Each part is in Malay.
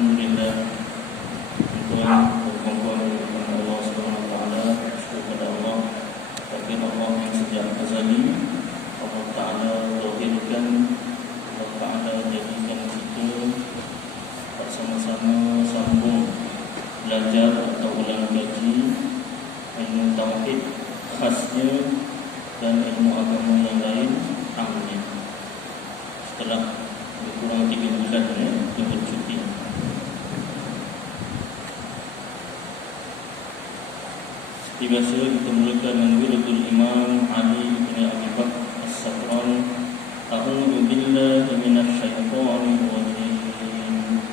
Alhamdulillah, berkumpul kepada Allah Subhanahu Wa Taala, syukur kepada Allah, bagi Allah yang sejak azali Allah Taala tauhidkan, Allah Taala jadikan kita bersama-sama sambung belajar atau ulang kaji ilmu tauhid khasnya dan ilmu agama yang lain amnya. Setelah kurang 3 bulan kita bercuti. Seperti biasa kita mulakan dengan wiridul Imam Ali bin Abi Bakr As-Sakran. A'udzu billahi minasy syaithanir rajim.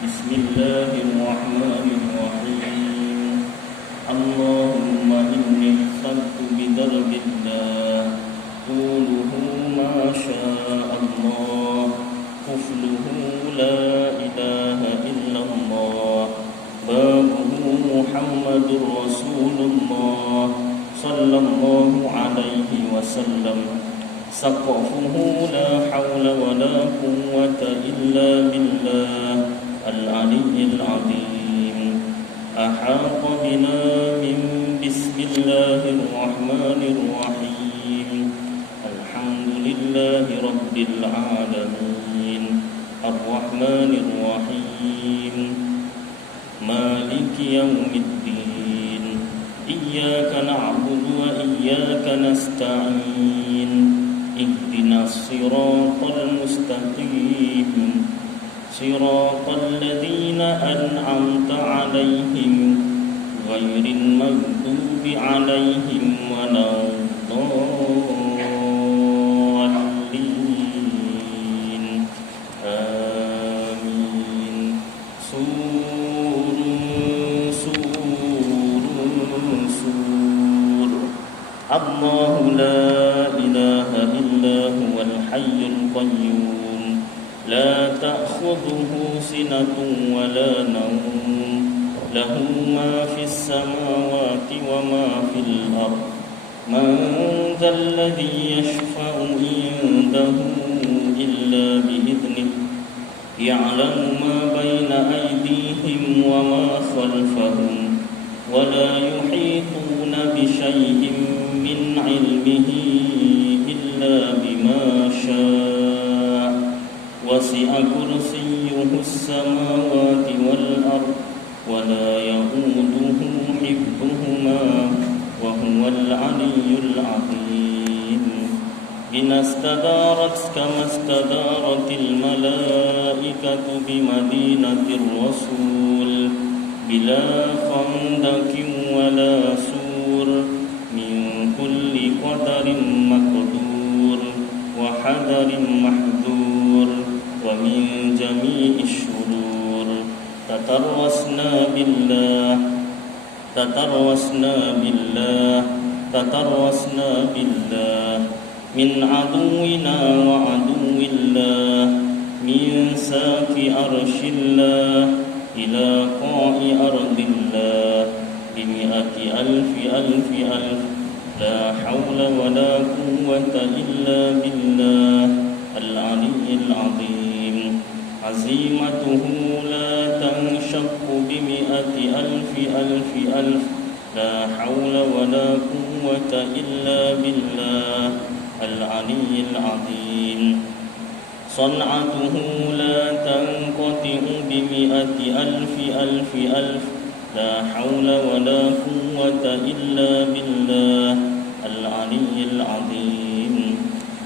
Bismillahirrahmanirrahim. Allahumma inni khaltu bidarbillah quluhu ma syaa Allah qufluhu la ilaha illallah babuhu Muhammadur Rasulullah sallallahu alaihi wasallam saqafuhu la hawla wa la quwwata illa billah al-aliyyil azim ahata bina min bismillahirrahmanirrahim alhamdulillahi rabbil alamin ar-rahmanir rahim maliki yaumiddin iyyaka na'budu wa iyyaka nasta'in ihdinas siratal mustaqim siratal ladzina an'amta 'alaihim ghairil maghdubi 'alaihim waladdallin. Amin. Sur Allahu la ilaha illa huwal hayyul qayyum la ta'khudhuhu sinatun wa la nawm lahu ma fis samawati wa ma fil ardh man dhal ladzi yashfa'u 'indahu illa bi idhnihi ya'lamu ma bayna aydihim wa ma khalfahum wa la yuhituna bi shay'in min 'ilmihi illa bima syaa wasi'a kursiyyuhu as-samawati wal ardh wa la ya'uduhu hifdhuhuma wa huwal 'aliyyul 'azim. Binastadarat kama istadaratil malaikatu bi madinatir rasul bila khandakin wala sur min kulli qadarin maqdur wa hadarin mahdur wa min jami'i syurur tatarwasna billah min aduwina wa aduwillah min saqi arshillah ila qa'i ardillah bimi'ati alfi la hawla wa la quwwata illa billah al-aliyyil azim azimatuhu la tanshaqqu bimi'ati alfi la hawla wa la quwwata illa billah al-aliyyil azim san'atuhu la tanqati'u bimi'ati alfi la hawla wa la quwwata illa billah al-aliyyil azim.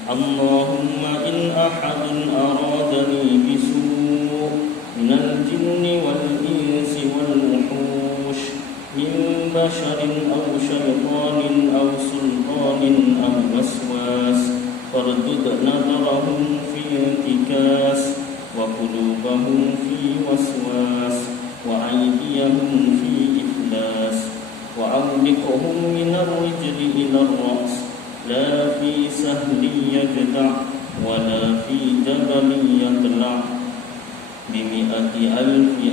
Allahumma in ahadun aradani bisu' minal jinni wal insi wal wuhush min basharin aw syaitanin aw sultanin aw waswas fardud nadarahum fi intikas wa qulubahum fi waswas wa aydiyahum fi iflas wa awliqhum min ar-rijli ila ar-ra's la fi sahli yajda' wa la fi jabali yatla' bimi'ati alfi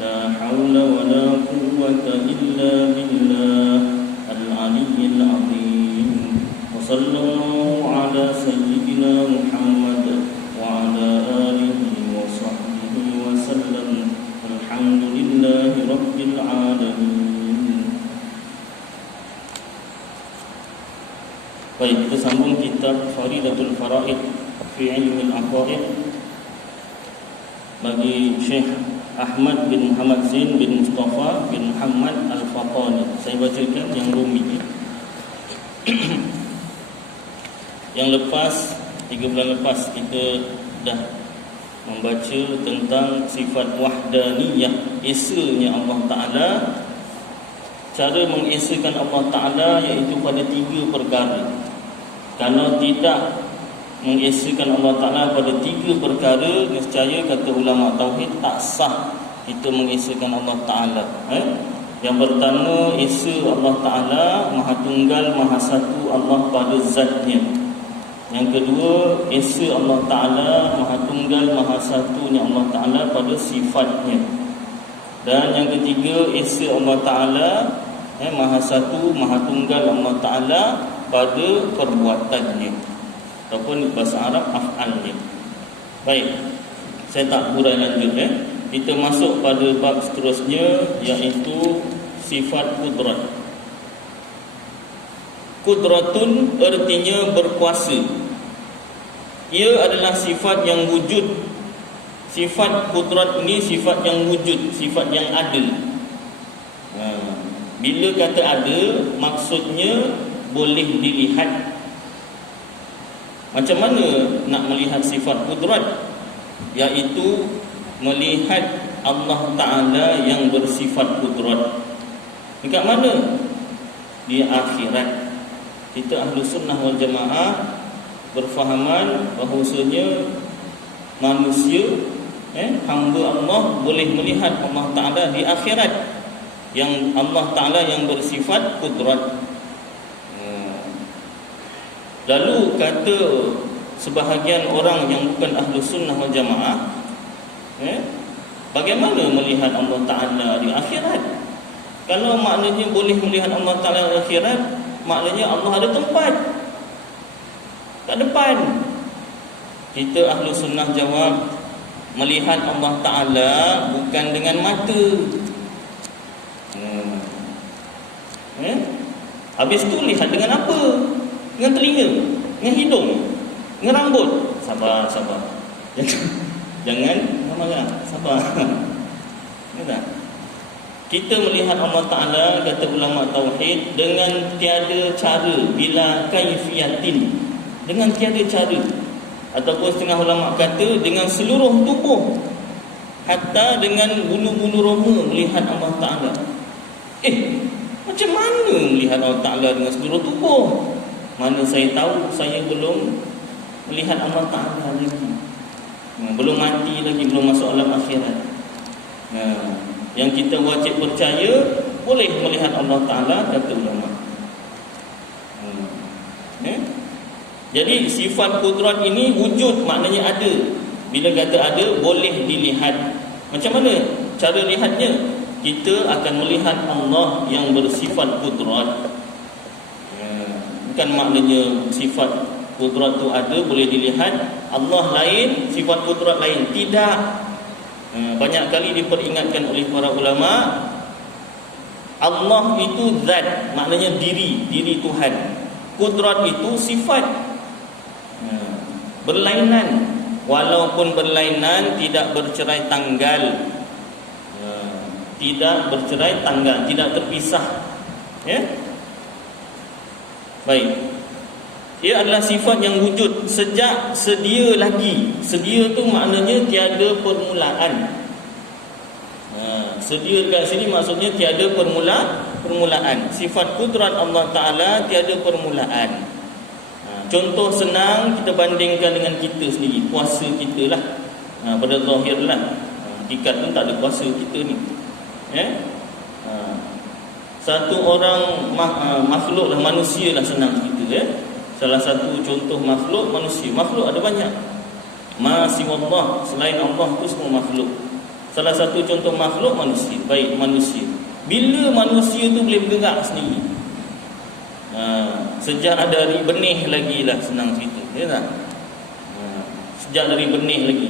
la hawla wa la quwwata illa billah al-aliyyil azim. Wa sallallahu ala sayyidina Muhammad wa ala alihi wa sahbihi wa sallam. Fadilatul Faraid fi Ilmi Al-Aqaid bagi Syekh Ahmad bin Muhammad Zain bin Mustafa bin Muhammad Al-Fatani. Saya bacakan yang rumi. Yang lepas, 3 bulan lepas kita dah membaca tentang sifat wahdaniyah, esanya Allah Ta'ala. Cara mengesakan Allah Ta'ala iaitu pada 3 perkara. Kalau tidak mengesakan Allah Ta'ala pada 3 perkara, nescaya kata ulama tauhid tak sah kita mengesakan Allah Ta'ala. Yang pertama, esa Allah Ta'ala Maha Tunggal Maha Satu Allah pada zatnya. Yang kedua, esa Allah Ta'ala Maha Tunggal Maha Satunya Allah Ta'ala pada sifatnya. Dan yang ketiga, esa Allah Ta'ala Maha Satu Maha Tunggal Allah Ta'ala pada perbuatannya, ataupun bahasa Arab af'alnya. Baik, saya tak hurai lanjut. Kita masuk pada bab seterusnya, iaitu sifat kudrat. Kudratun artinya berkuasa. Ia adalah sifat yang wujud. Sifat kudrat ini sifat yang wujud, sifat yang ada. Bila kata ada, maksudnya boleh dilihat. Macam mana nak melihat sifat kudrat? Iaitu melihat Allah Ta'ala yang bersifat kudrat. Dekat mana? Di akhirat. Kita Ahlu Sunnah wal Jamaah berfahaman bahawasanya manusia, hamba Allah boleh melihat Allah Ta'ala di akhirat, yang Allah Ta'ala yang bersifat kudrat. Lalu kata sebahagian orang yang bukan Ahlu Sunnah wal Jamaah, bagaimana melihat Allah Ta'ala di akhirat? Kalau maknanya boleh melihat Allah Ta'ala di akhirat, maknanya Allah ada tempat kat depan. Kita Ahlu Sunnah jawab, melihat Allah Ta'ala bukan dengan mata. Habis tu lihat dengan apa? Dengan telinga, dengan hidung, dengan rambut. Sabar. Jangan marah. Sabar. Kita melihat Allah Ta'ala, kata ulama tauhid, dengan tiada cara, bila kaifiyatin, dengan tiada cara. Ataupun setengah ulama kata dengan seluruh tubuh, hatta dengan bulu-bulu roma melihat Allah Ta'ala. Macam mana melihat Allah Ta'ala dengan seluruh tubuh? Mana saya tahu, saya belum melihat Allah Ta'ala lagi, belum mati lagi, belum masuk alam akhirat. Yang kita wajib percaya, boleh melihat Allah Ta'ala, kata ulama. Jadi sifat kudrat ini wujud, maknanya ada. Bila kata ada, boleh dilihat. Macam mana cara lihatnya? Kita akan melihat Allah yang bersifat kudrat. Bukan maknanya sifat kudrat tu ada, boleh dilihat. Allah lain, sifat kudrat lain. Tidak. Banyak kali diperingatkan oleh para ulama, Allah itu zat, maknanya diri Tuhan. Kudrat itu sifat. Berlainan. Walaupun berlainan, tidak bercerai tanggal. Tidak bercerai tanggal, tidak terpisah. Baik. Ia adalah sifat yang wujud sejak sedia lagi. Sedia tu maknanya tiada permulaan. Sedia kat sini maksudnya tiada permulaan. Sifat kudrat Allah Ta'ala tiada permulaan. Contoh senang kita bandingkan dengan kita sendiri, kuasa kita lah. Pada zahir lah, hakikat pun tak ada kuasa kita ni. Satu orang makhluk lah, manusia lah, senang kita. Salah satu contoh makhluk manusia. Makhluk ada banyak. Ma siwallah, selain Allah tu semua makhluk. Salah satu contoh makhluk manusia. Baik, manusia. Bila manusia tu boleh bergerak sendiri? Sejak dari benih lagi lah, senang cerita. Ya tak? Sejak dari benih lagi.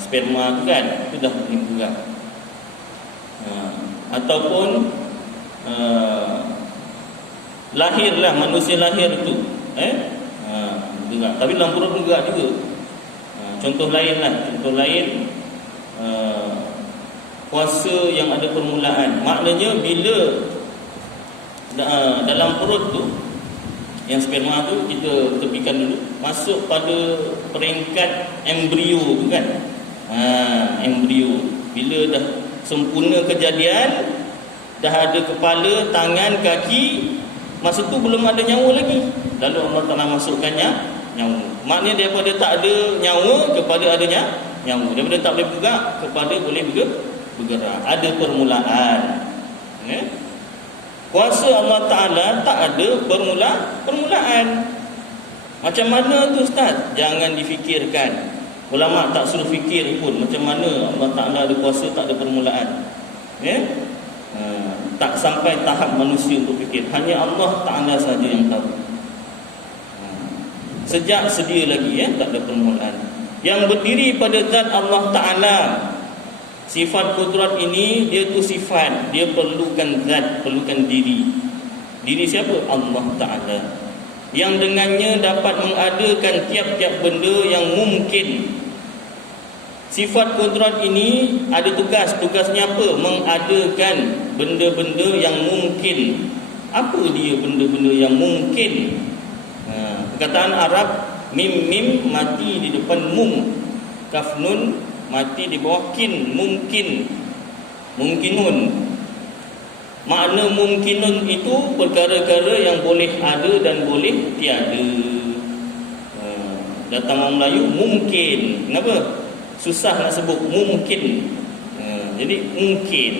Sperma tu kan, itu dah boleh bergerak. Ataupun lahirlah, manusia lahir tu Gerak. Tapi dalam perut pun gerak juga. Contoh lain lah. Contoh lain, puasa yang ada permulaan. Maknanya bila dalam perut tu, yang sperma tu kita tepikan dulu, masuk pada peringkat embrio tu kan. Embrio. Bila dah sempurna kejadian, dah ada kepala, tangan, kaki, masa tu belum ada nyawa lagi. Lalu Allah Ta'ala masukkannya nyawa. Maknanya daripada tak ada nyawa kepada adanya nyawa. Daripada tak boleh bergerak kepada boleh bergerak. Ada permulaan. Kuasa Allah Ta'ala tak ada permulaan. Macam mana tu Ustaz? Jangan difikirkan. Ulama tak suruh fikir pun macam mana Allah Ta'ala ada kuasa tak ada permulaan. Tak sampai tahap manusia untuk fikir. Hanya Allah Ta'ala saja yang tahu. Sejak sedia lagi tak ada permulaan. Yang berdiri pada zat Allah Ta'ala. Sifat kudrat ini, dia tu sifat. Dia perlukan zat, perlukan diri. Diri siapa? Allah Ta'ala. Yang dengannya dapat mengadakan tiap-tiap benda yang mungkin. Sifat kudrat ini ada tugas. Tugasnya apa? Mengadakan benda-benda yang mungkin. Apa dia benda-benda yang mungkin? Perkataan Arab, mim mati di depan mum, kaf nun mati di bawah kin, mungkin, mungkinun. Makna mungkinun itu perkara-perkara yang boleh ada dan boleh tiada. Datang orang Melayu, mungkin. Kenapa? Susah nak sebut mungkin. Jadi mungkin,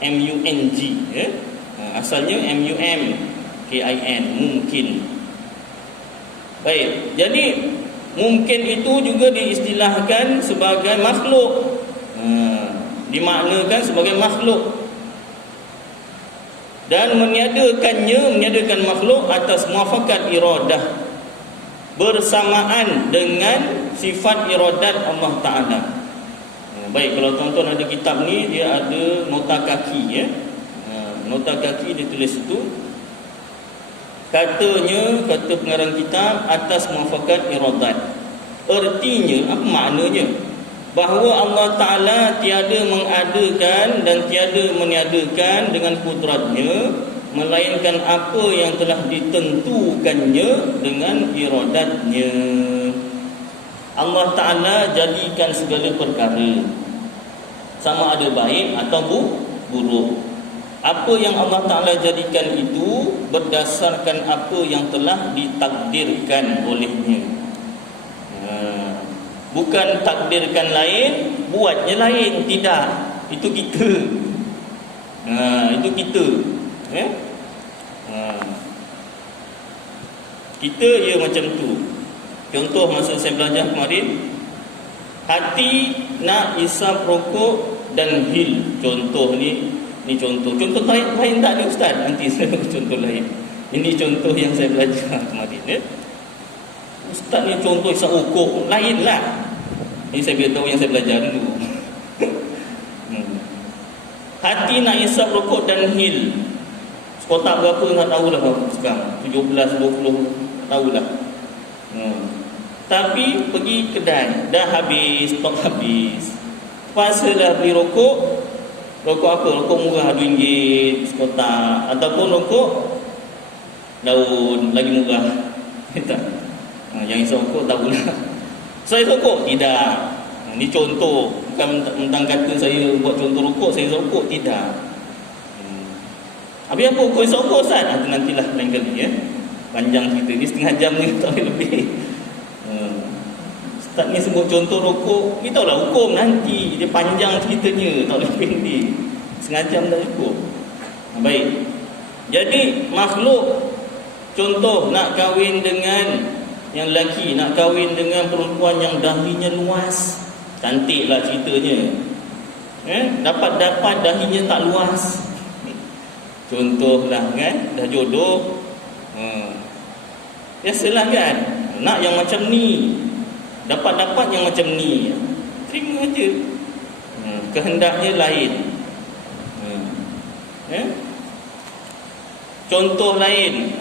M-U-N-G. Asalnya M-U-M-K-I-N, mungkin. Baik, jadi mungkin itu juga diistilahkan sebagai makhluk. Dimaknakan sebagai makhluk. Dan meniadakan makhluk atas muafakat iradah, bersamaan dengan sifat iradat Allah Ta'ala. Baik, kalau tuan-tuan ada kitab ni, dia ada nota kaki. Nota kaki dia tulis itu, katanya, kata pengarang kitab, atas muafakat iradat. Ertinya, apa maknanya? Bahawa Allah Ta'ala tiada mengadakan dan tiada meniadakan dengan kudratnya, melainkan apa yang telah ditentukannya dengan iradatnya. Allah Ta'ala jadikan segala perkara, sama ada baik atau buruk. Apa yang Allah Ta'ala jadikan itu berdasarkan apa yang telah ditakdirkan olehnya. Bukan takdirkan lain, buatnya lain. Tidak. Itu kita. Itu kita. Kita ya macam tu. Contoh masa saya belajar kemarin, hati nak isap rokok dan hil. Contoh ni contoh. Contoh lain tak ada Ustaz. Nanti saya contoh lain. Ini contoh yang saya belajar kemarin. Ustaz ni contoh isap rokok lain lah. Ini saya beritahu yang saya belajar dulu. Hati nak isap rokok dan hil. Kotak berapa tak tahulah sekarang. 17, 20 tahulah. Tapi pergi kedai, dah habis, stok habis. Pasalah beli rokok. Rokok apa? Rokok murah RM2 sekotak. Ataupun rokok daun lagi murah. Yang isap rokok tahulah. Saya rokok? Tidak. Ini contoh. Bukan mentang kata saya buat contoh rokok, saya rokok. Tidak. Habis apa? Kau isap rokok Ustaz? Nantilah lain kali. Panjang cerita ni, setengah jam ni tak boleh lebih. Ustaz ni sebut contoh rokok. Kita tahulah hukum nanti. Dia panjang ceritanya, tak boleh pendek. Setengah jam dah cukup. Baik. Jadi makhluk, contoh nak kahwin dengan yang lelaki, nak kahwin dengan perempuan yang dahinya luas, cantiklah ceritanya. Dapat dahinya tak luas. Contohlah kan, dah jodoh. Biasalah kan, nak yang macam ni, dapat yang macam ni. Terima aja. Kehendaknya lain. Contoh lain,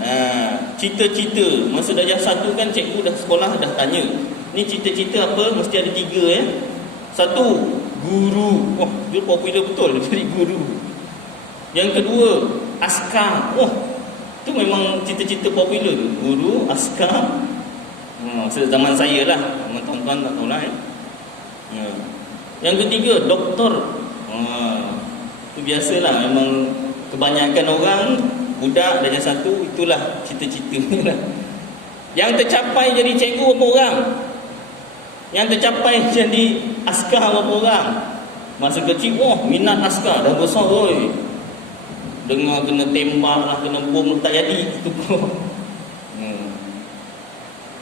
cita-cita. Masa darjah 1 kan cikgu dah sekolah dah tanya, ni cita-cita apa? Mesti ada 3 ya. 1, guru. Wah, dia popular betul jadi guru. Yang kedua, askar. Wah, tu memang cita-cita popular tu. Guru, askar. Zaman saya lah, tuan-tuan tak tahu lah ya. Yang ketiga, doktor. Itu biasalah, memang kebanyakan orang budak darjah 1 itulah cita-citanya lah. Yang tercapai jadi cikgu berapa orang? Yang tercapai jadi askar berapa orang? Masa kecil, minat askar dah besar oi. Dengar kena tembak lah, kena bom tak jadi tukar.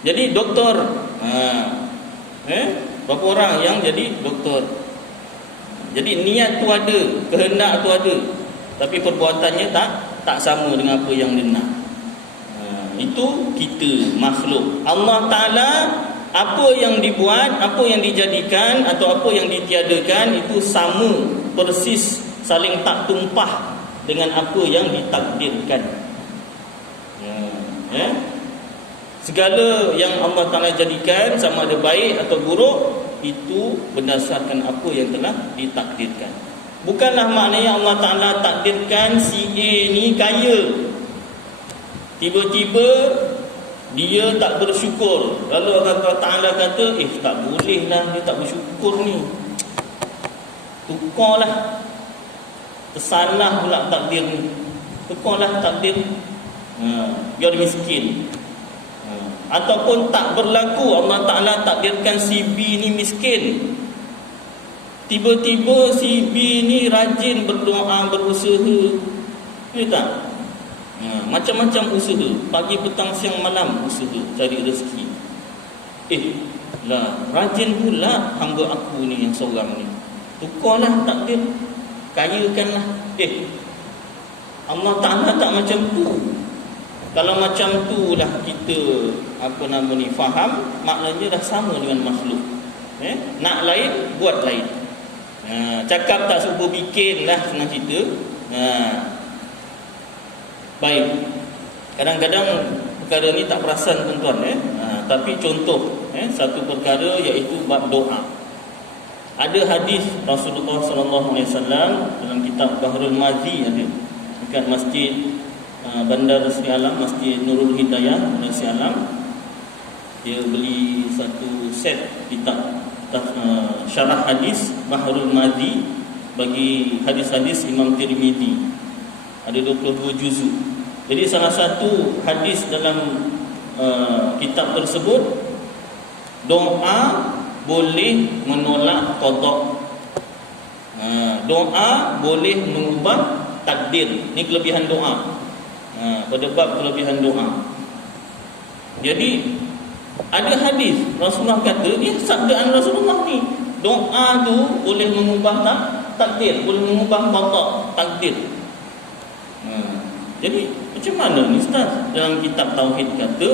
Jadi doktor. Berapa orang yang jadi doktor? Jadi niat tu ada, kehendak tu ada, tapi perbuatannya tak sama dengan apa yang dia nak. Itu kita makhluk Allah Ta'ala. Apa yang dibuat, apa yang dijadikan atau apa yang ditiadakan, itu sama persis, saling tak tumpah dengan apa yang ditakdirkan. Segala yang Allah Ta'ala jadikan, sama ada baik atau buruk, itu berdasarkan apa yang telah ditakdirkan. Bukanlah maknanya Allah Ta'ala takdirkan si A ni kaya, tiba-tiba dia tak bersyukur, lalu Allah Ta'ala kata, tak boleh lah dia tak bersyukur ni, tukarlah, tersalah pula takdir ni, tukarlah takdir, biar miskin. Ataupun tak berlaku, Allah Ta'ala takdirkan si B ni miskin, tiba-tiba si B ni rajin berdoa, berusaha, ya tak? Macam-macam usaha, pagi, petang, siang, malam usaha cari rezeki. Rajin pula hamba aku ni yang seorang ni, tukarlah takdir, kayakanlah. Allah Ta'ala tak macam tu. Kalau macam tu lah kita faham, maknanya dah sama dengan makhluk. Nak lain, buat lain. Cakap tak suruh bikin lah, senang cerita. Baik. Kadang-kadang perkara ni tak perasan tuan-tuan. Tapi contoh, satu perkara iaitu bab doa. Ada hadis Rasulullah SAW dalam kitab Bahrul Madhi ada, dekat masjid Bandar Sri Alam, Masjid Nurul Hidayah Sri Alam. Dia beli satu set kitab syarah hadis Bahrul Madhi bagi hadis-hadis Imam Tirmidzi. Ada 22 juzuk. Jadi salah satu hadis dalam kitab tersebut, doa boleh menolak qada. Doa boleh mengubah takdir. Ini kelebihan doa. Pada bab kelebihan doa. Jadi ada hadis Rasulullah kata, ni sabdaan Rasulullah ni, doa tu boleh mengubah takdir, boleh mengubah qada, takdir. Jadi macam mana ni Ustaz? Dalam kitab tauhid kata,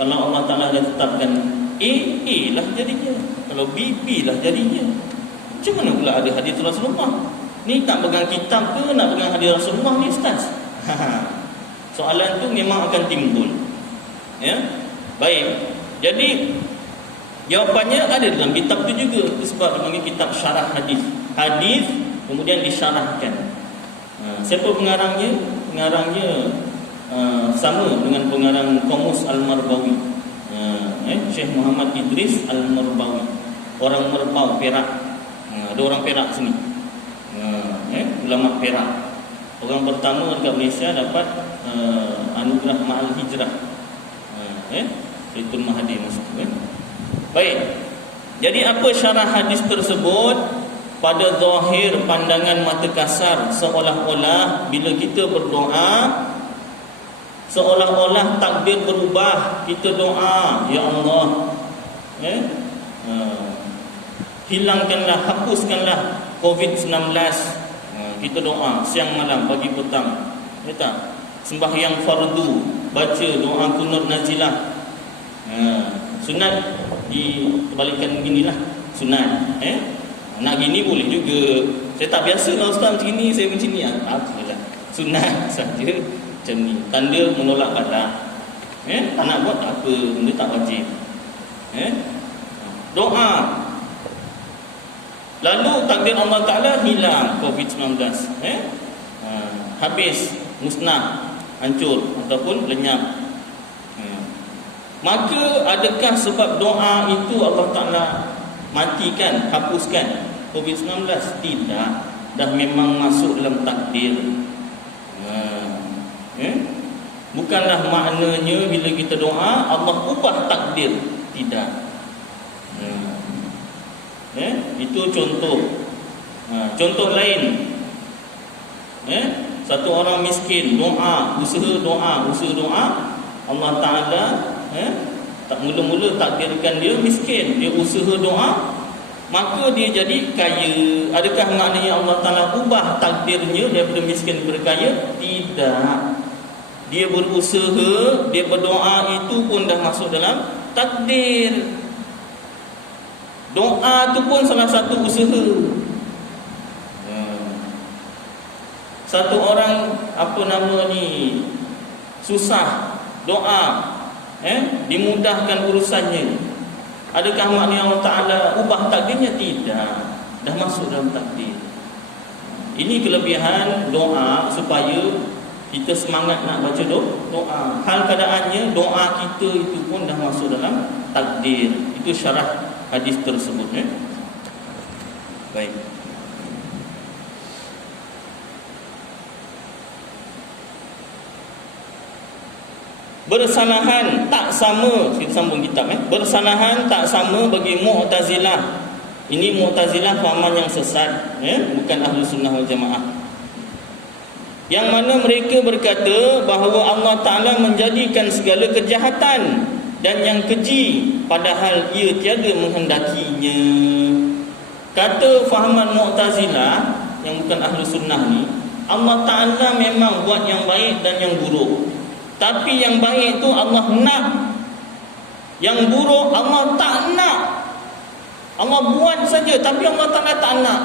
kalau Allah Ta'ala dah tetapkan A lah jadinya, kalau B lah jadinya. Macam mana pula ada hadis Rasulullah? Ni tak pegang kitab ke nak pegang hadis Rasulullah ni Ustaz? Soalan tu memang akan timbul. Baik. Jadi jawapannya ada dalam kitab tu juga. Itu sebab dipanggil kitab syarah hadis. Hadis kemudian disyarahkan. Siapa pengarangnya? Pengarangnya sama dengan pengarang Qamus Al-Marbawi. Syekh Muhammad Idris Al-Marbawi, orang Merbau, Perak. Ada orang Perak sini. Ulama Perak. Orang pertama dekat Malaysia dapat anugerah Ma'al Hijrah. Itu Mahathir masuk. Baik. Jadi apa syarah hadis tersebut? Pada zahir pandangan mata kasar, seolah-olah bila kita berdoa, seolah-olah takdir berubah. Kita doa, ya Allah, hilangkanlah, hapuskanlah COVID-19. Kita doa siang malam, pagi petang. Tak? Sembahyang fardu, baca doa kunut nazilah. Sunat dibalikan ginilah, sunat. Nak gini boleh juga. Saya tak biasa lah Ustaz macam ni, saya macam ni. Apalah. Sunat saja macam ni. Tanda menolak qada. Tak nak buat tak apa, benda tak wajib. Doa. Lalu takdir Allah Ta'ala hilang COVID-19. Habis, musnah, hancur ataupun lenyap. Maka adakah sebab doa itu Allah Ta'ala matikan, hapuskan COVID-19? Tidak. Dah memang masuk dalam takdir. Bukanlah maknanya bila kita doa Allah ubah takdir. Tidak. Itu contoh. Contoh lain. Satu orang miskin usaha doa Allah Ta'ala tak mula-mula takdirkan dia miskin, dia usaha doa maka dia jadi kaya. Adakah maknanya Allah Ta'ala ubah takdirnya daripada miskin berkaya? Tidak. Dia berusaha, dia berdoa, itu pun dah masuk dalam takdir. Doa tu pun salah satu usaha. Satu orang susah doa, dimudahkan urusannya. Adakah maknanya Allah Ta'ala ubah takdirnya? Tidak. Dah masuk dalam takdir. Ini kelebihan doa, supaya kita semangat nak baca doa. Hal keadaannya doa kita itu pun dah masuk dalam takdir. Itu syarah hadis tersebut. Baik. Bersalahan tak sama, kita sambung kitab. Bersalahan tak sama bagi Mu'tazilah. Ini Mu'tazilah fahaman yang sesat, bukan Ahlu Sunnah wal Jamaah. Yang mana mereka berkata bahawa Allah Ta'ala menjadikan segala kejahatan dan yang keji padahal ia tiada menghendakinya. Kata fahaman Mu'tazilah yang bukan Ahlu Sunnah ni, Allah Ta'ala memang buat yang baik dan yang buruk, tapi yang baik tu Allah nak, yang buruk Allah tak nak. Allah buat saja tapi Allah Ta'ala tak nak.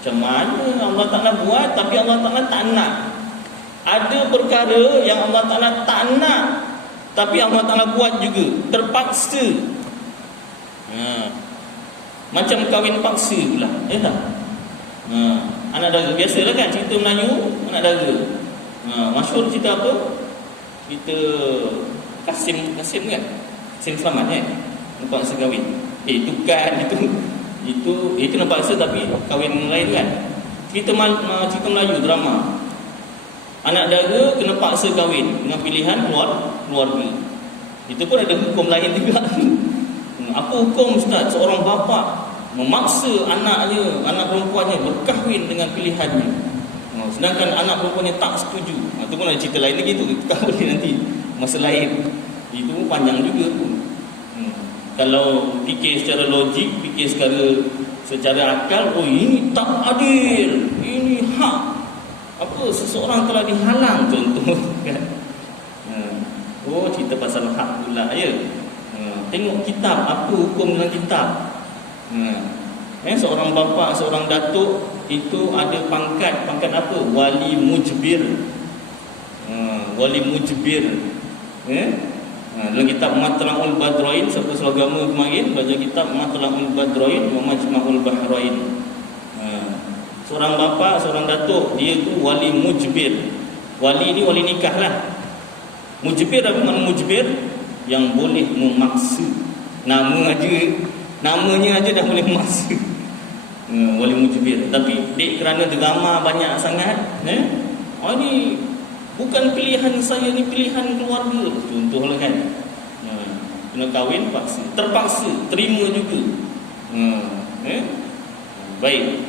Macam mana Allah Ta'ala buat tapi Allah Ta'ala tak nak? Ada perkara yang Allah Ta'ala tak nak tapi Allah Ta'ala buat juga, terpaksa. Macam kahwin paksa pula, tak? Anak dara, biasalah kan cerita Melayu, anak dara. Masyhur cerita apa? Cerita Kasim kan? Kasim Selamat nampak sekahwin. Itu kan, itu nampak paksa tapi kahwin lain kan. Cerita Melayu, drama. Anak dara kena paksa kahwin dengan pilihan keluarga. Itu pun ada hukum lain juga. Apa hukum Ustaz? Seorang bapa memaksa anak perempuannya berkahwin dengan pilihannya, sedangkan anak perempuannya tak setuju. Itu pun ada cerita lain lagi tu, kita boleh nanti masa lain. Itu pun panjang juga pun. Kalau fikir secara logik, fikir secara akal, ini tak adil, ini hak. Seseorang telah dihalang, contoh kan. Cerita pasal hak pula ya. Tengok kitab, apa hukum dalam kitab. Seorang bapa, seorang datuk itu ada pangkat apa? Wali mujbir. Wali mujbir. Dalam kitab Matla'ul Badrain, siapa selagama kemarin baca kitab Matla'ul Badrain wa Majma'ul Bahrain. Seorang bapa, seorang datuk, dia tu wali mujbir. Wali ni wali nikah lah. Mujbir apa makna mujbir? Yang boleh memaksa. Namanya aja dah boleh memaksa. Wali mujbir. Tapi kerana drama banyak sangat, ni bukan pilihan saya, ni pilihan keluarga. Contohlah kan. Kena kahwin paksa, terpaksa, terima juga. Baik.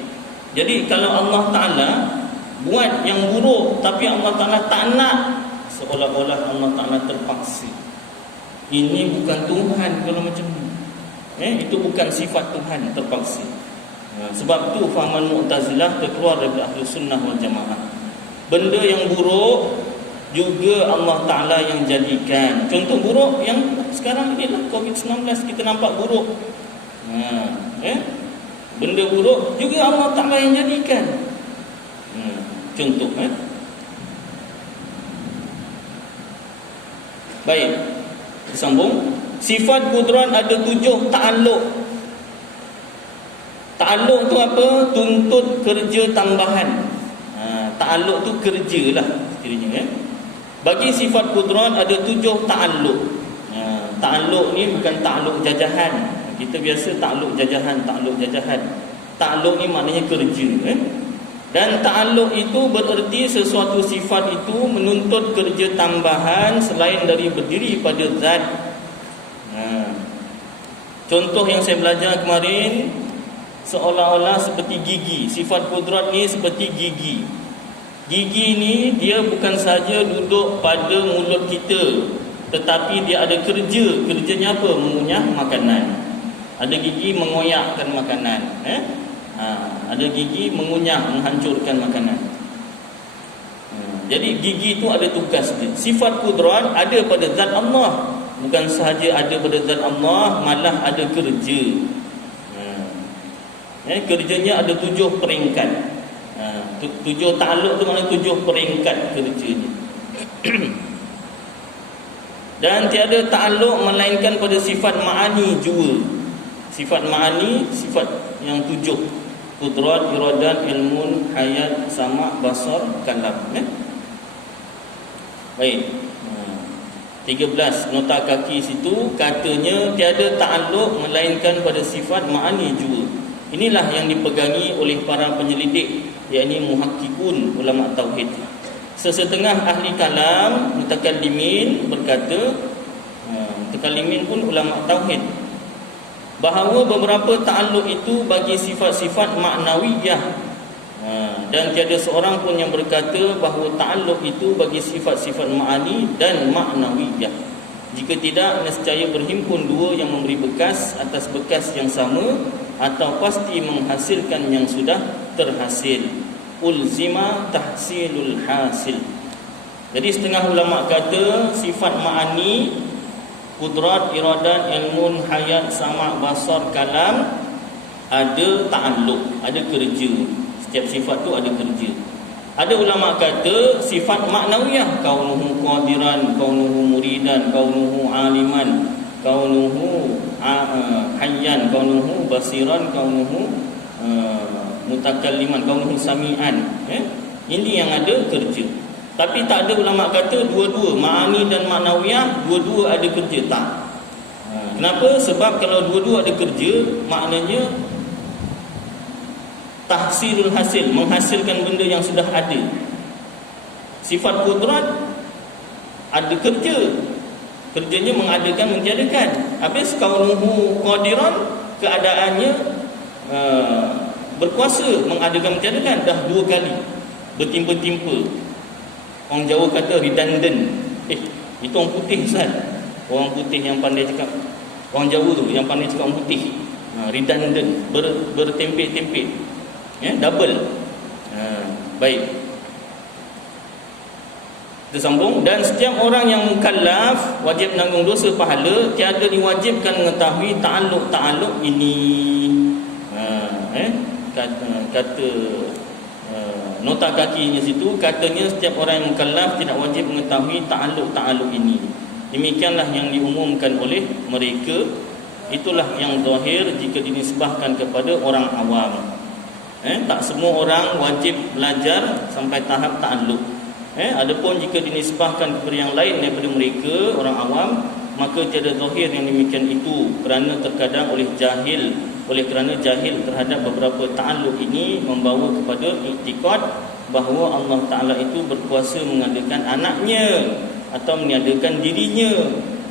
Jadi kalau Allah Ta'ala buat yang buruk tapi Allah Ta'ala tak nak, seolah-olah Allah Ta'ala terpaksa. Ini bukan Tuhan kalau macam ni. Itu bukan sifat Tuhan, terpaksa. Sebab tu fahaman Mu'tazilah terkeluar daripada Ahlu Sunnah wal Jamaah. Benda yang buruk juga Allah Ta'ala yang jadikan. Contoh buruk yang sekarang ni lah, COVID-19 kita nampak buruk. Benda buruk juga Allah Ta'ala yang jadikan. Contoh Baik, disambung. Sifat kudrat ada 7 ta'alluq. Ta'alluq tu apa? Tuntut kerja tambahan. Ta'alluq tu kerja lah sekiranya. Bagi sifat kudrat ada 7 ta'alluq. Ta'alluq ni bukan ta'alluq jajahan. Kita biasa ta'alluq jajahan. Ta'alluq ni maknanya kerja. Dan ta'alluq itu bererti sesuatu sifat itu menuntut kerja tambahan selain dari berdiri pada zat. Contoh yang saya belajar kemarin, seolah-olah seperti gigi. Sifat kudrat ni seperti gigi. Gigi ni dia bukan saja duduk pada mulut kita, tetapi dia ada kerja. Kerjanya apa? Mengunyah makanan. Ada gigi mengoyakkan makanan. Ada gigi mengunyah, menghancurkan makanan. Jadi gigi itu ada tugas dia. Sifat kudrat ada pada zat Allah. Bukan sahaja ada pada zat Allah, malah ada kerja. Kerjanya ada 7 peringkat. 7 ta'alluq tu maknanya 7 peringkat kerjanya. Dan tiada ta'alluq melainkan pada sifat ma'ani jua. Sifat ma'ani, sifat yang 7. Kudrat, iradat, ilmun, hayat, sama', basar, kalam. Baik. 13 nota kaki situ katanya tiada ta'alluq melainkan pada sifat ma'ani jua. Inilah yang dipegangi oleh para penyelidik, yakni muhakkikun, ulama tauhid. Sesetengah ahli kalam, mutakallimin berkata, mutakallimin pun ulama tauhid, bahawa beberapa ta'alluq itu bagi sifat-sifat maknawiyah. Dan tiada seorang pun yang berkata bahawa ta'alluq itu bagi sifat-sifat ma'ani dan maknawiyah. Jika tidak, nescaya berhimpun dua yang memberi bekas atas bekas yang sama, atau pasti menghasilkan yang sudah terhasil. Ulzima tahsilul hasil. Jadi setengah ulama kata sifat ma'ani, kudrat, iradat, ilmun, hayat, sama', basar, kalam ada ta'alluq, ada kerja. Setiap sifat tu ada kerja. Ada ulama kata sifat maknawiyah, kaunuhu qadiran, kaunuhu muridan, kaunuhu aliman, kaunuhu hayyan, kaunuhu basiran, kaunuhu mutakalliman, kaunuhu sami'an. Ini yang ada kerja. Tapi tak ada ulama kata dua-dua, ma'ani dan maknawiyah dua-dua ada kerja. Tak. Kenapa? Sebab kalau dua-dua ada kerja, maknanya tahsilul hasil, menghasilkan benda yang sudah ada. Sifat kudrat ada kerja, kerjanya mengadakan, mentiadakan. Habis kaunuhu qadiran, keadaannya berkuasa mengadakan, mentiadakan. Dah 2 kali bertimpa-timpa. Orang Jawa kata redundant. Itu orang putih Ustaz. Orang putih yang pandai cakap, orang Jawa tu yang pandai cakap orang putih. Redundant, bertempik-tempik. Double. Baik. Kita sambung. Dan setiap orang yang mukallaf wajib menanggung dosa pahala, tiada diwajibkan mengetahui ta'alluq ini. Kata nota kakinya situ, katanya setiap orang yang mukallaf tidak wajib mengetahui ta'alluq ini. Demikianlah yang diumumkan oleh mereka. Itulah yang zahir jika dinisbahkan kepada orang awam. Tak semua orang wajib belajar sampai tahap ta'alluq. Adapun jika dinisbahkan kepada yang lain daripada mereka, orang awam, maka tiada zahir yang demikian itu, kerana terkadang oleh kerana jahil terhadap beberapa ta'alluq ini membawa kepada iktikad bahawa Allah Ta'ala itu berkuasa mengadakan anaknya atau meniadakan dirinya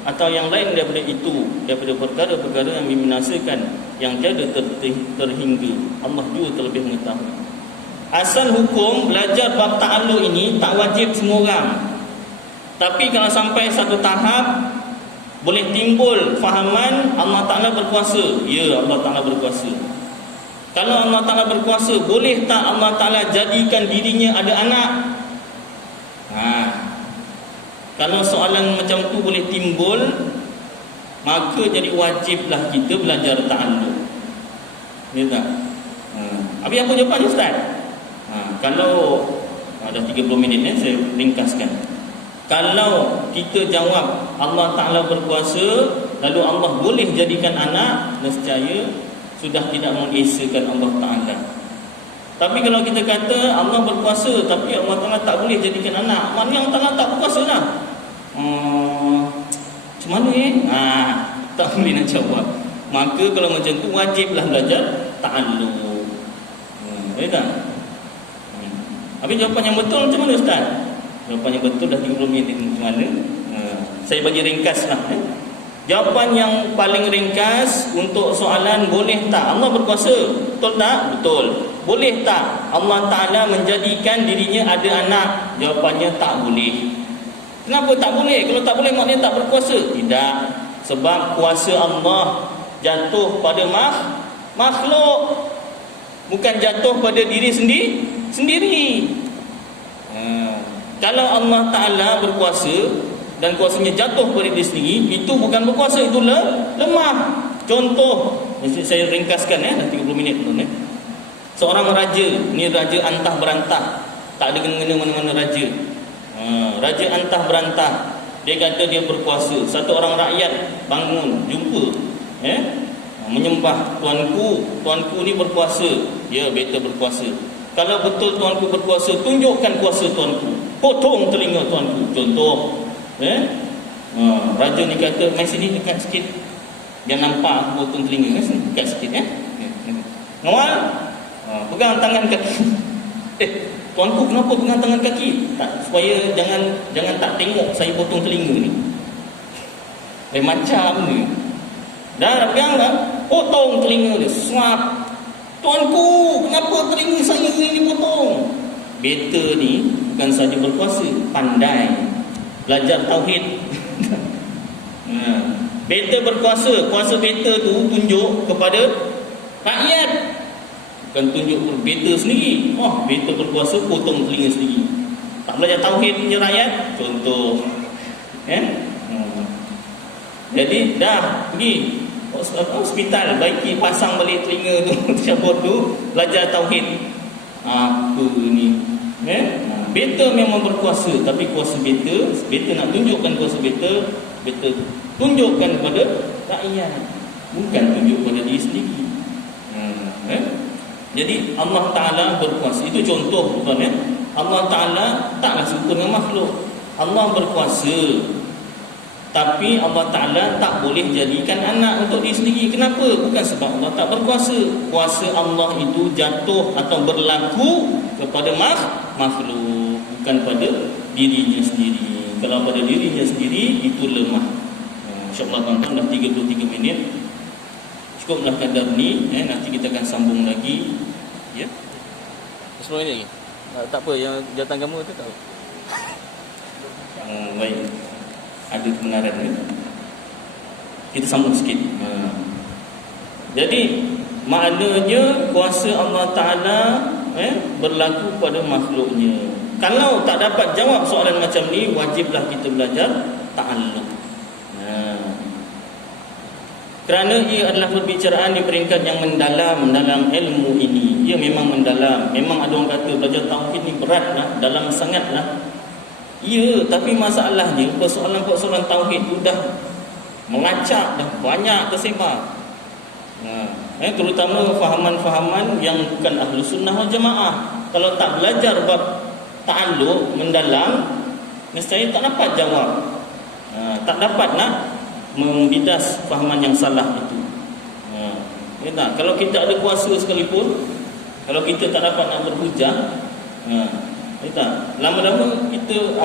atau yang lain daripada itu, daripada perkara-perkara yang membinasakan, yang tiada terhingga. Allah juga terlebih mengetahui. Asal hukum belajar bab ta'alluq ini tak wajib semua orang. Tapi kalau sampai satu tahap boleh timbul fahaman Allah Ta'ala berkuasa. Ya, Allah Ta'ala berkuasa. Kalau Allah Ta'ala berkuasa, boleh tak Allah Ta'ala jadikan dirinya ada anak? Kalau soalan macam tu boleh timbul, maka jadi wajiblah kita belajar ta'alluq. Ya tak? Habis apa jawapannya Ustaz? Kalau dah 30 minit saya ringkaskan. Kalau kita jawab Allah Ta'ala berkuasa, lalu Allah boleh jadikan anak, nescaya sudah tidak mengesakan Allah Ta'ala. Tapi kalau kita kata Allah berkuasa tapi Allah Ta'ala tak boleh jadikan anak, maknanya Allah Ta'ala tak berkuasa lah. Macam mana tak boleh nak jawab. Maka kalau macam tu wajiblah belajar ta'allum. Boleh tak? Habis jawapan yang betul macam mana Ustaz? Jawapan yang betul dah 30 minit macam mana? Saya bagi ringkas lah. Jawapan yang paling ringkas untuk soalan boleh tak Allah berkuasa? Betul tak? Betul. Boleh tak Allah Ta'ala menjadikan dirinya ada anak? Jawapannya tak boleh. Kenapa tak boleh? Kalau tak boleh maknanya tak berkuasa? Tidak. Sebab kuasa Allah jatuh pada makhluk, bukan jatuh pada diri sendiri. Kalau Allah Ta'ala berkuasa dan kuasanya jatuh pada diri sendiri, itu bukan berkuasa, itu lemah. Contoh, saya ringkaskan dah 30 minit tu. Seorang raja, ni raja antah berantah, tak ada kena-kena mana-mana raja. Raja antah berantah, dia kata dia berkuasa. Satu orang rakyat bangun, jumpa, menyembah tuanku ni berkuasa. Ya, betul berkuasa. Kalau betul tuanku berkuasa, tunjukkan kuasa tuanku, potong telinga tuanku. Contoh, raja ni kata, mai sini dekat sikit, dia nampak aku potong telinga. Dekat sikit, ngawal, pegang tangan kaki. Tuanku kenapa pegang tangan kaki? Tak, supaya jangan tak tengok saya potong telinga ni. Macam ni. Dah pegang dah, potong telinga dia. Suap. Tuanku, kenapa telinga saya ni dipotong? Beta ni bukan saja berkuasa, pandai belajar tauhid. Beta berkuasa, kuasa beta tu tunjuk kepada rakyat, bukan tunjuk beta sendiri. Beta berkuasa, potong telinga sendiri. Tak belajar tauhid punya rakyat. Contoh, jadi dah pergi hospital, baiki, pasang balik telinga tu, cabut tu, belajar tauhid. Apa ni? Beta memang berkuasa, tapi kuasa beta nak tunjukkan kuasa beta tunjukkan kepada rakyat, bukan tunjuk kepada diri sendiri. Jadi Allah Ta'ala berkuasa. Itu contoh, tuan. Allah Ta'ala taklah serupa dengan makhluk. Allah berkuasa, tapi Allah Ta'ala tak boleh jadikan anak untuk diri sendiri. Kenapa? Bukan sebab Allah tak berkuasa. Kuasa Allah itu jatuh atau berlaku kepada makhluk, bukan pada dirinya sendiri. Kalau pada dirinya sendiri, itu lemah. InsyaAllah tuan-tuan dah 33 minit. Cukuplah kadar ni. Nanti kita akan sambung lagi. Ya? 10 minit lagi? Tak apa, yang jawatan kamu tu tahu. Baik. Ada kebenaran ni. Kita sambung sikit. Jadi maknanya kuasa Allah Ta'ala berlaku pada makhluknya. Kalau tak dapat jawab soalan macam ni, wajiblah kita belajar ta'allum. Kerana ia adalah perbicaraan di peringkat yang mendalam dalam ilmu ini. Ia memang mendalam. Memang ada orang kata belajar tauhid ni berat lah, dalam sangat lah. Ya, tapi masalahnya persoalan-persoalan tauhid tu dah mengacak, dah banyak tersebar. Terutama fahaman-fahaman yang bukan ahlu sunnah wal jamaah. Kalau tak belajar bab ta'alluq mendalam, nescaya tak dapat jawab. Tak dapat nak membidas fahaman yang salah itu. Ya tak? Kalau kita ada kuasa sekalipun, kalau kita tak dapat nak berhujah, ya tak? Lama-lama kita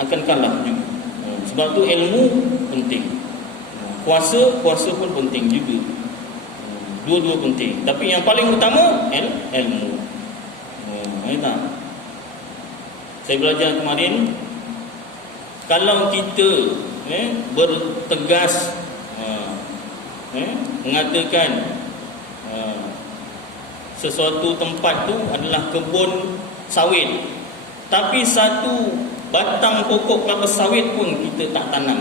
akan kalah juga. Sebab tu ilmu penting. Kuasa pun penting juga. Dua-dua penting. Tapi yang paling utama ilmu. Ya tak? Saya belajar kemarin, kalau kita bertegas mengatakan sesuatu tempat tu adalah kebun sawit, tapi satu batang pokok kelapa sawit pun kita tak tanam,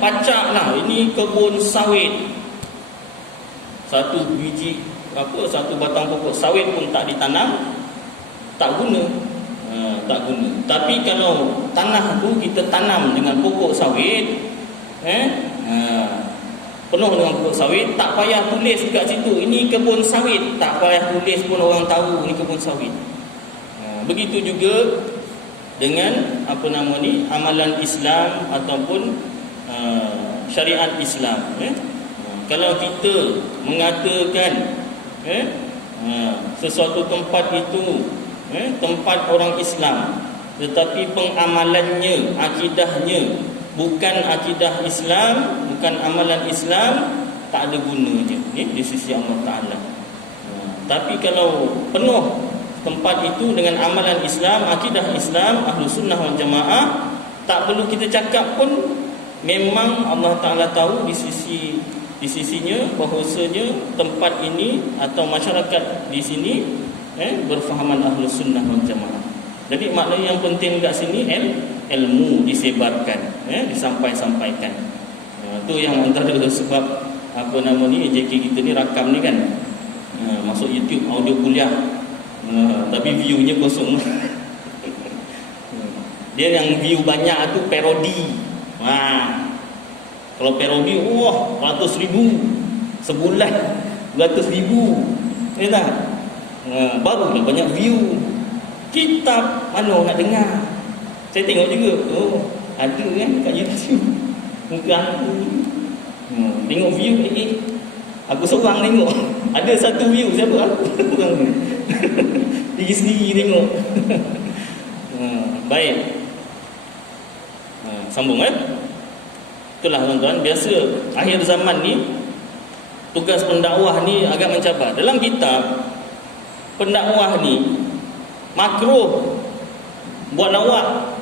pacaklah ini kebun sawit, satu biji satu batang pokok sawit pun tak ditanam, tak guna. Tak guna. Tapi kalau tanah tu kita tanam dengan pokok sawit, penuh dengan pokok sawit, tak payah tulis dekat situ ini kebun sawit, tak payah tulis pun orang tahu ini kebun sawit. Begitu juga dengan amalan Islam ataupun syariat Islam. Kalau kita mengatakan sesuatu tempat itu tempat orang Islam, tetapi pengamalannya, akidahnya bukan akidah Islam, bukan amalan Islam, tak ada gunanya di sisi Allah Ta'ala. Tapi kalau penuh tempat itu dengan amalan Islam, akidah Islam, ahlu sunnah wal jamaah, tak perlu kita cakap pun, memang Allah Ta'ala tahu di sisinya bahawasanya tempat ini atau masyarakat di sini berfahaman ahlu sunnah wal jamaah. Jadi maknanya yang penting kat sini ilmu disebarkan, disampaikan. Itu yang antara sebab JK kita ni rakam ni kan, masuk YouTube audio kuliah, tapi view-nya kosong. Dia yang view banyak tu parodi. Kalau parodi, 100,000 sebulan, 200,000, tak? Barulah banyak view. Kitab mana nak dengar? Saya tengok juga, ada kan kat YouTube muka aku ni. Tengok view, aku seorang tengok. Ada satu view, siapa aku? Pergi sendiri tengok. Baik. Sambung Itulah tuan-tuan, biasa akhir zaman ni tugas pendakwah ni agak mencabar. Dalam kitab pendakwah ni makruh buat lawak.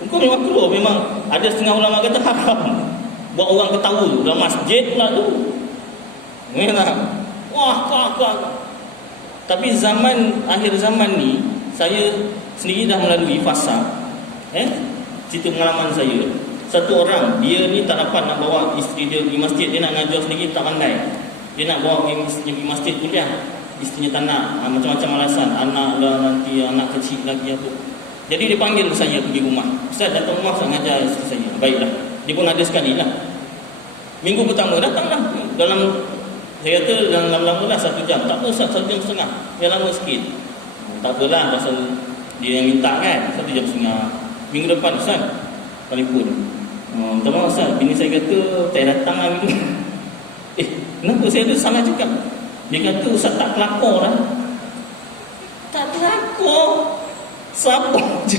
Hukum makruh, memang ada setengah ulama kata haram buat orang ketawa dalam masjid pula tu. Tapi akhir zaman ni saya sendiri dah melalui fasa. Cerita pengalaman saya. Satu orang, dia ni tak dapat nak bawa isteri dia pergi masjid. Dia nak ngajar sendiri, tak pandai. Dia nak bawa pergi masjid kuliah, isterinya tak nak, macam-macam alasan. Anak lah nanti, anak kecil lagi apa. Jadi dia panggil saya pergi rumah. Ustaz datang rumah, saya ngajar isteri saya. Baiklah. Dia pun ada sekali lah. Minggu pertama datanglah. Saya kata dalam lama lah 1 jam. Tak apa Ustaz, 1 jam setengah. Yang lama sikit. Tak apalah, pasal dia yang minta kan, 1 jam setengah. Minggu depan Ustaz telefon, minta maaf Ustaz, bini saya kata tak datang lah gitu. Kenapa? Saya ada salah cakap. Dia kata Ustaz tak pelakor lah. Tak pelakor? Siapa je?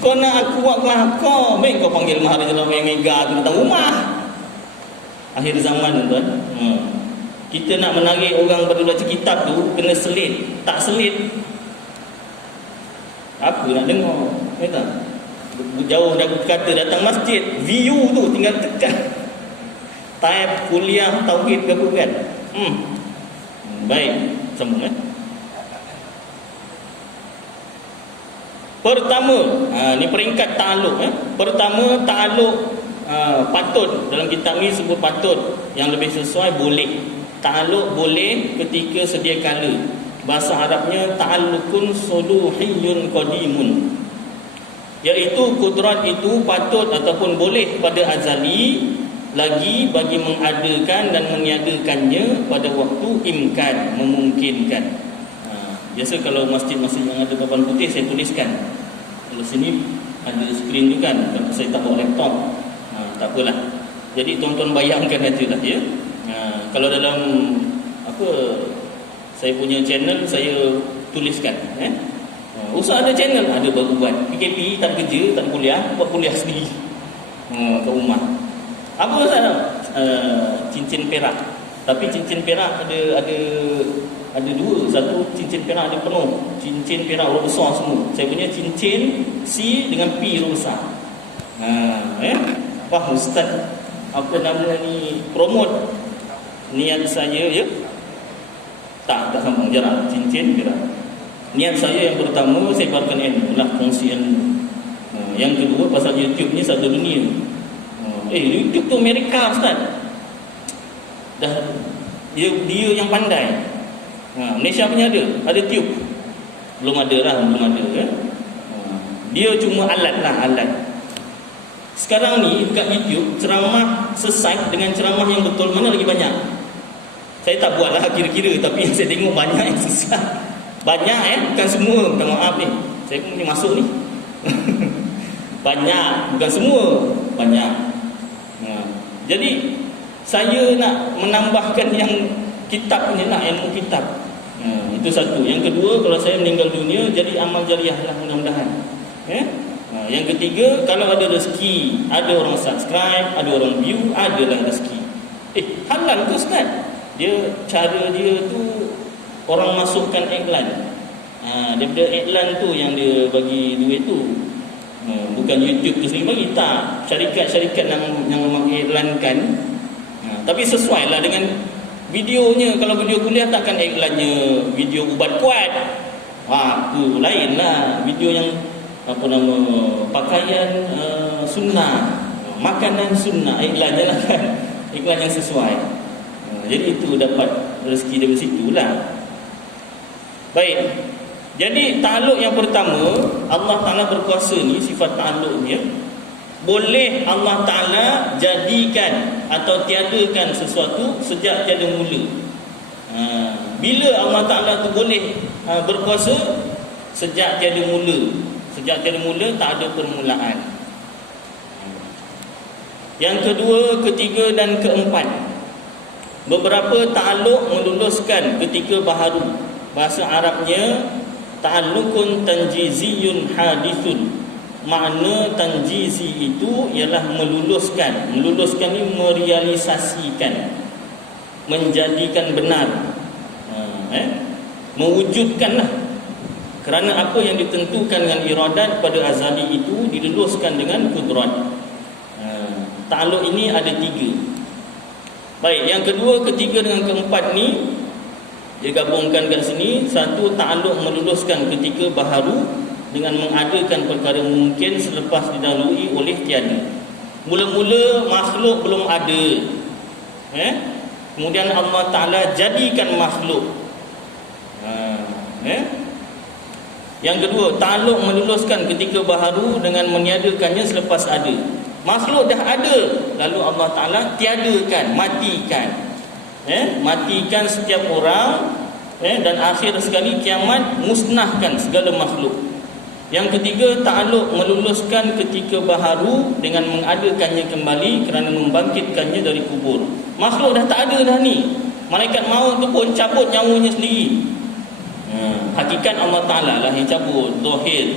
Kau nak aku buat pelakor? Baik kau panggil Maharaja Mega tu datang rumah. Akhir zaman tuan, kita nak menarik orang pada baca kitab tu kena selit. Tak selit, apa nak dengar? Tak? Jauh dah kata datang masjid, view tu tinggal tekan tab kuliah tauhid ke apa kan. Baik, sambung Pertama, ni peringkat ta'aluk. Pertama, ta'aluk patut. Dalam kitab ni sebut patut. Yang lebih sesuai boleh. Ta'aluk boleh ketika sedia kala. Bahasa Arabnya ta'alukun suluhiyun qadimun, iaitu kudrat itu patut ataupun boleh pada azali, lagi bagi mengadakan dan meniadakannya pada waktu imkan, memungkinkan. Biasa kalau masjid-masjid yang ada papan putih saya tuliskan. Kalau sini ada skrin tu kan, saya tak bawa laptop. Tak apalah. Jadi tuan-tuan bayangkan ajalah ya. Kalau dalam saya punya channel saya tuliskan. Usah ada channel, ada baru buat. PKP tak kerja, tak kuliah, buat kuliah sendiri ke rumah. Apa masalah? Cincin perak. Tapi cincin perak ada dua. Satu cincin perak ada penuh. Cincin perak huruf besar semua. Saya punya cincin C dengan P huruf besar. Wah Ustaz, apa nama ni, promote niat saya ya? Tak sambung, jarang. Cincin perak. Niat saya yang pertama, saya sebarkan ilmu lah, kongsi ilmu. Yang kedua, pasal YouTube ni satu dunia. YouTube tu Amerika Ustaz. Dah dia yang pandai. Malaysia punya ada tube. Belum ada kan. Dia cuma alat. Sekarang ni dekat YouTube ceramah sesat dengan ceramah yang betul mana lagi banyak? Saya tak buatlah kira-kira, tapi yang saya tengok banyak yang sesat. Banyak bukan semua, minta maaf ni. Saya pun ni masuk ni. Banyak, bukan semua, banyak. Jadi saya nak menambahkan yang kitab ni lah, ilmu kitab. Itu satu. Yang kedua, kalau saya meninggal dunia, jadi amal jariah lah mudah-mudahan. Yang ketiga, kalau ada rezeki, ada orang subscribe, ada orang view, adalah rezeki. Halal ke Ustaz? Cara dia tu orang masukkan iklan. Daripada iklan tu yang dia bagi duit tu. Bukan YouTube tu sendiri bagi, tak. Syarikat-syarikat yang mengiklankan. Tapi sesuai lah dengan videonya. Kalau video kuliah takkan iklannya video ubat kuat. Itu lain lah. Video yang pakaian sunnah, makanan sunnah, iklannya lah kan. Iklan yang sesuai. Jadi itu dapat rezeki dari situ lah. Baik. Jadi ta'alluq yang pertama, Allah Ta'ala berkuasa ni, sifat ta'alluqnya, boleh Allah Ta'ala jadikan atau tiadakan sesuatu sejak tiada mula. Bila Allah Ta'ala tu boleh berkuasa? Sejak tiada mula. Sejak tiada mula, tak ada permulaan. Yang kedua, ketiga dan keempat, beberapa ta'alluq meluluskan ketika baharu. Bahasa Arabnya ta'alluqun tanjiziyun hadithun. Makna tanjizi itu ialah meluluskan. Meluluskan ni merealisasikan, menjadikan benar, mewujudkanlah. Kerana apa yang ditentukan dengan iradat pada azali itu diluluskan dengan kudrat. Ta'alluq ini ada tiga. Baik, yang kedua, ketiga dengan keempat ni dia gabungkan kat sini. Satu, ta'alluq meluluskan ketika baharu dengan mengadakan perkara mungkin selepas didahului oleh tiada. Mula-mula makhluk belum ada, kemudian Allah Ta'ala jadikan makhluk. Yang kedua, ta'alluq meluluskan ketika baharu dengan meniadakannya selepas ada. Makhluk dah ada, lalu Allah Ta'ala tiadakan, matikan. Matikan setiap orang, dan akhir sekali kiamat musnahkan segala makhluk. Yang ketiga, ta'alluq meluluskan ketika baharu dengan mengadakannya kembali kerana membangkitkannya dari kubur. Makhluk dah tak ada dah ni. Malaikat maut tu pun cabut nyawanya sendiri. Hakikat Allah Ta'ala lah yang cabut, zahir.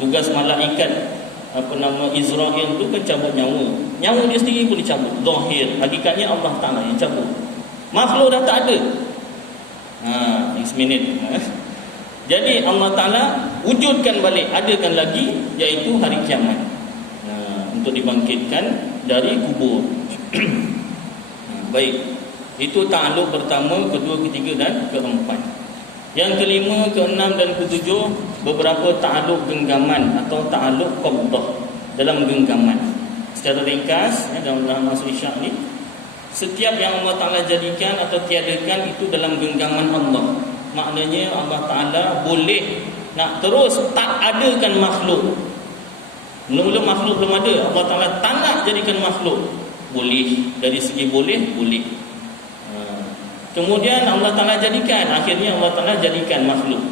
Tugas malaikat Israel tu kan cabut nyawa. Nyawa dia sendiri pun dicabut, zahir. Hakikatnya Allah Ta'ala yang cabut. Makhluk dah tak ada. Next minute. Jadi Allah Ta'ala wujudkan balik, adakan lagi, iaitu hari kiamat, untuk dibangkitkan dari kubur. Baik. Itu ta'alluq pertama, kedua, ketiga dan keempat. Yang kelima, keenam dan ketujuh, beberapa ta'alluq genggaman atau ta'alluq qabdah, dalam genggaman. Secara ringkas, dalam masuk isyak ni, setiap yang Allah Ta'ala jadikan atau tiadakan itu dalam genggaman Allah. Maknanya Allah Ta'ala boleh nak terus tak adakan makhluk. Mula-mula makhluk belum ada, Allah Ta'ala tak nak jadikan makhluk. Boleh. Dari segi boleh. Kemudian Allah Ta'ala jadikan, akhirnya Allah Ta'ala jadikan makhluk.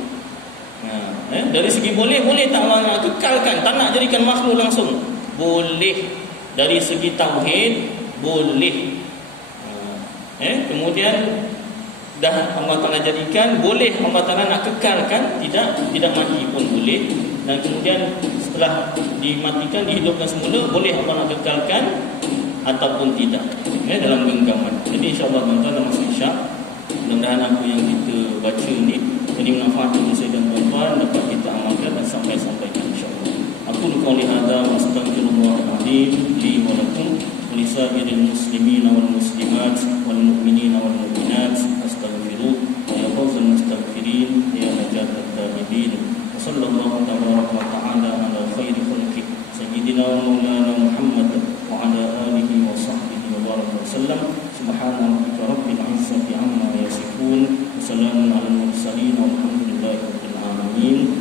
Dari segi boleh tak Allah nak kekalkan, tak nak jadikan makhluk langsung. Boleh. Dari segi tauhid, boleh. Kemudian dah Allah Ta'ala jadikan, boleh Allah Ta'ala nak kekalkan, tidak mati pun boleh. Dan kemudian setelah dimatikan, dihidupkan semula, boleh Allah nak kekalkan ataupun tidak, dalam genggaman. Jadi insyaAllah tuan-tuan dalam masa isyak, mudah-mudahan apa yang kita baca ni jadi manfaat untuk saya dan tuan-tuan, dapat kita amalkan dan sampaikan insyaAllah. Aku qouli hadza wa astaghfirullahaladzim li wa lakum wa lisa'iril muslimina wal muslimat wal mu'minina wal mu'minat. Astaghfiruh ya fawzal mustaghfirin ya najatat taibin. Wa sallallahu tabaraka wa ta'ala ala khairi khalqi sayyidina wa maulana Muhammad wa ala alihi wa sahbihi wa baraka wa sallam. Subhana rabbika rabbil izzati amma yasifun wa salamun alal mursalin walhamdulillahi rabbil alamin. alamin.